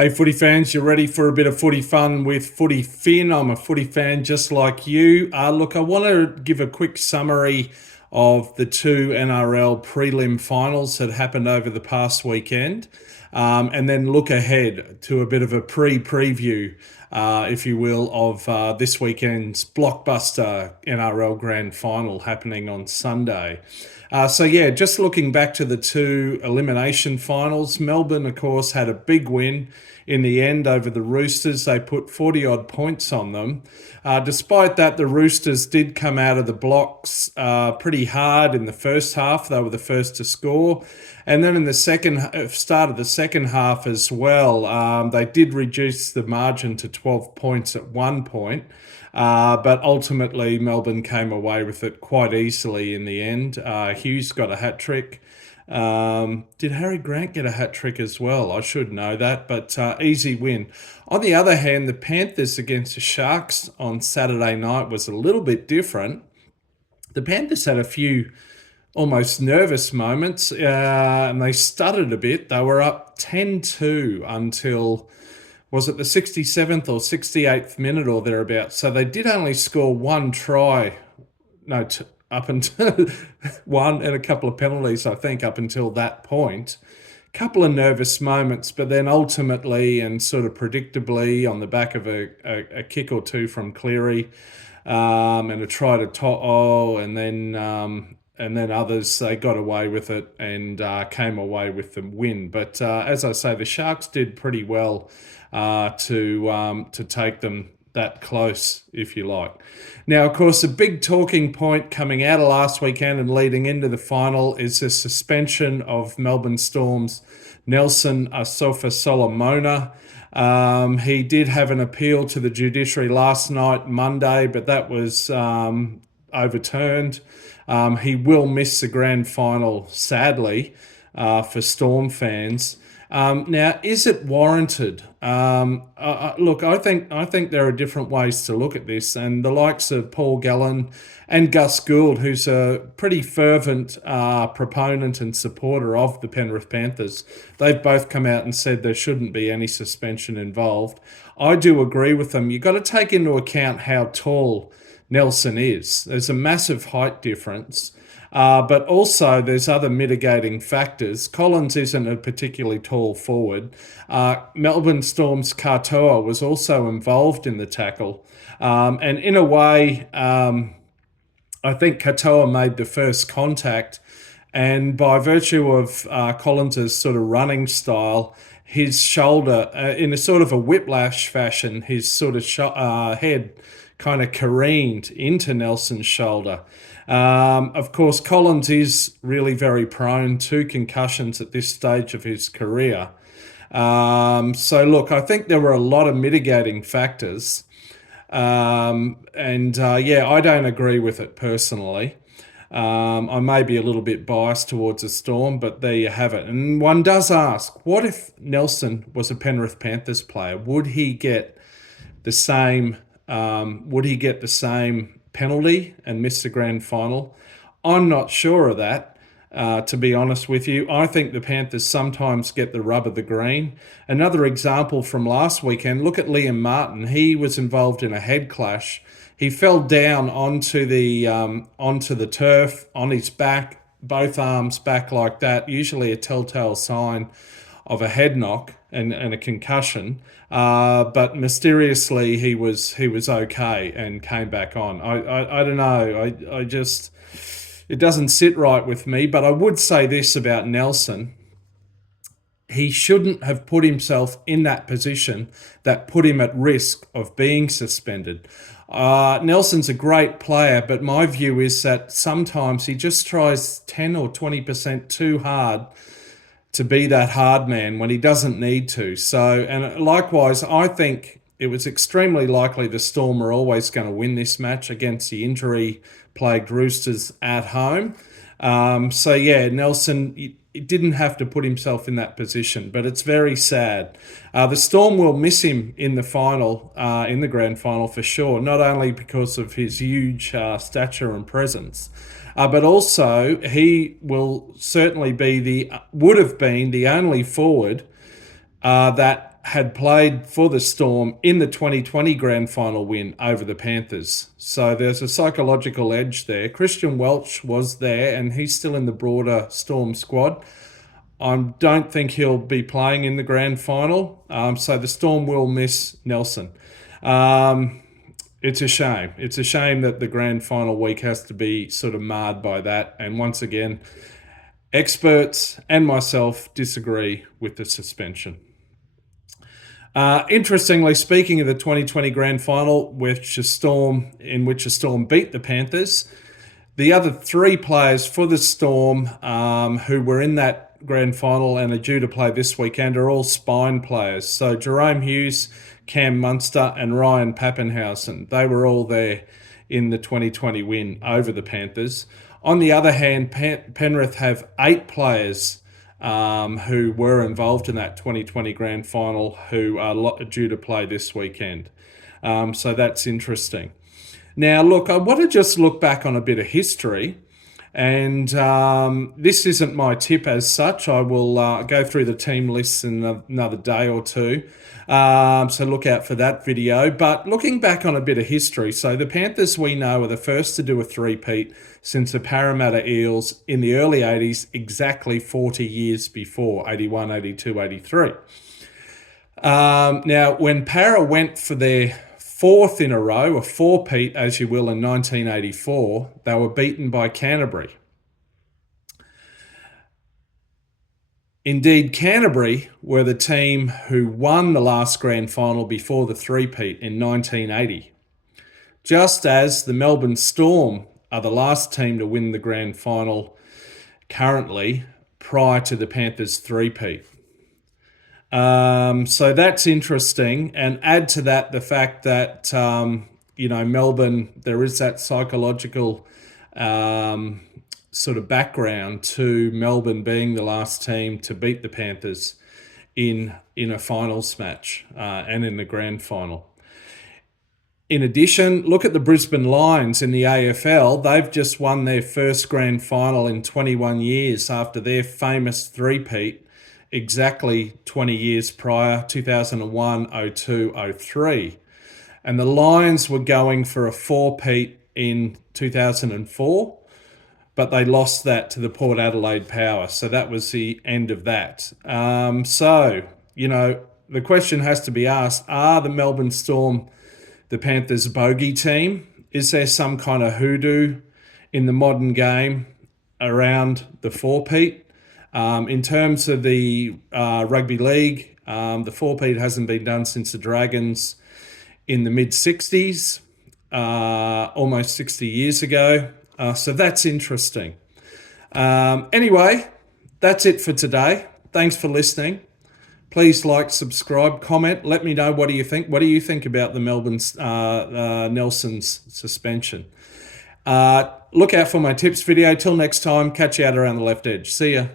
Hey, footy fans, you ready for a bit of footy fun with Footy Fin? I'm a footy fan just like you. Look, I want to give a quick summary of the two NRL prelim finals that happened over the past weekend, and then look ahead to a bit of a preview, if you will, of this weekend's blockbuster NRL Grand Final happening on Sunday. So just looking back to the two elimination finals, Melbourne, of course, had a big win in the end over the Roosters. They put 40 odd points on them. Despite that, the Roosters did come out of the blocks pretty hard in the first half. They were the first to score. And then in the start of the second half as well, they did reduce the margin to 12 points at one point. But ultimately, Melbourne came away with it quite easily in the end. Hughes got a hat trick. Did Harry Grant get a hat trick as well? I should know that, but easy win. On the other hand, the Panthers against the Sharks on Saturday night was a little bit different. The Panthers had a few almost nervous moments, and they stuttered a bit. They were up 10-2 until, was it the 67th or 68th minute or thereabouts? So they did only score one try. No, up until one and a couple of penalties, I think, up until that point. Couple of nervous moments, but then ultimately and sort of predictably on the back of a kick or two from Cleary, and a try to To'o, and then others, they got away with it and came away with the win. But as I say, the Sharks did pretty well to take them that close, if you like. Now, of course, a big talking point coming out of last weekend and leading into the final is the suspension of Melbourne Storm's Nelson Asofa-Solomona. He did have an appeal to the judiciary last night, Monday, but that was overturned. He will miss the grand final, sadly, for Storm fans. Now, is it warranted? Look, I think there are different ways to look at this, and the likes of Paul Gallen and Gus Gould, who's a pretty fervent proponent and supporter of the Penrith Panthers, they've both come out and said there shouldn't be any suspension involved. I do agree with them. You've got to take into account how tall Nelson is. There's a massive height difference. But also there's other mitigating factors. Collins isn't a particularly tall forward. Melbourne Storm's Katoa was also involved in the tackle. And in a way, I think Katoa made the first contact. And by virtue of Collins's sort of running style, his shoulder, in a sort of a whiplash fashion, his sort of head kind of careened into Nelson's shoulder. Of course, Collins is really very prone to concussions at this stage of his career. So, look, I think there were a lot of mitigating factors. I don't agree with it personally. I may be a little bit biased towards the Storm, but there you have it. And one does ask, what if Nelson was a Penrith Panthers player? Would he get the same? Would he get the same penalty and miss the grand final? I'm not sure of that, to be honest with you. I think the Panthers sometimes get the rub of the green. Another example from last weekend, look at Liam Martin. He was involved in a head clash. He fell down onto the turf on his back, both arms back like that, usually a telltale sign of a head knock and a concussion. But mysteriously he was okay and came back on. I don't know. I just, it doesn't sit right with me. But I would say this about Nelson. He shouldn't have put himself in that position that put him at risk of being suspended. Nelson's a great player, but my view is that sometimes he just tries 10 or 20% too hard to be that hard man when he doesn't need to. So, and likewise, I think it was extremely likely the Storm were always going to win this match against the injury-plagued Roosters at home. Nelson, he didn't have to put himself in that position, but it's very sad. The Storm will miss him in the final, in the grand final for sure, not only because of his huge stature and presence, but also he will certainly would have been the only forward that had played for the Storm in the 2020 Grand Final win over the Panthers. So there's a psychological edge there. Christian Welch was there, and he's still in the broader Storm squad. I don't think he'll be playing in the Grand Final, so the Storm will miss Nelson. It's a shame. It's a shame that the Grand Final week has to be sort of marred by that. And once again, experts and myself disagree with the suspension. Interestingly, speaking of the 2020 Grand Final, in which the Storm beat the Panthers, the other three players for the Storm who were in that Grand Final and are due to play this weekend are all spine players. So Jerome Hughes, Cam Munster and Ryan Pappenhausen, they were all there in the 2020 win over the Panthers. On the other hand, Penrith have 8 players who were involved in that 2020 Grand Final who are due to play this weekend. So that's interesting. Now, look, I want to just look back on a bit of history. And this isn't my tip as such. I will go through the team lists in another day or two. So look out for that video. But looking back on a bit of history, so the Panthers, we know, are the first to do a three-peat since the Parramatta Eels in the early 80s, exactly 40 years before, 81, 82, 83. Now, when Para went for their fourth in a row, a four-peat, as you will, in 1984, they were beaten by Canterbury. Indeed, Canterbury were the team who won the last Grand Final before the three-peat in 1980, just as the Melbourne Storm are the last team to win the Grand Final currently prior to the Panthers three-peat. So that's interesting, and add to that the fact that Melbourne, there is that psychological sort of background to Melbourne being the last team to beat the Panthers in a finals match and in the Grand Final. In addition, look at the Brisbane Lions in the AFL. They've just won their first Grand Final in 21 years after their famous three-peat exactly 20 years prior, 2001, 02, 03. And the Lions were going for a four-peat in 2004, but they lost that to the Port Adelaide Power. So that was the end of that. The question has to be asked, are the Melbourne Storm the Panthers' bogey team? Is there some kind of hoodoo in the modern game around the four-peat? In terms of the rugby league, the four-peat hasn't been done since the Dragons in the mid-60s, almost 60 years ago. So that's interesting. Anyway, that's it for today. Thanks for listening. Please like, subscribe, comment. Let me know, what do you think? What do you think about the Nelson's suspension? Look out for my tips video. Till next time, catch you out around the left edge. See ya.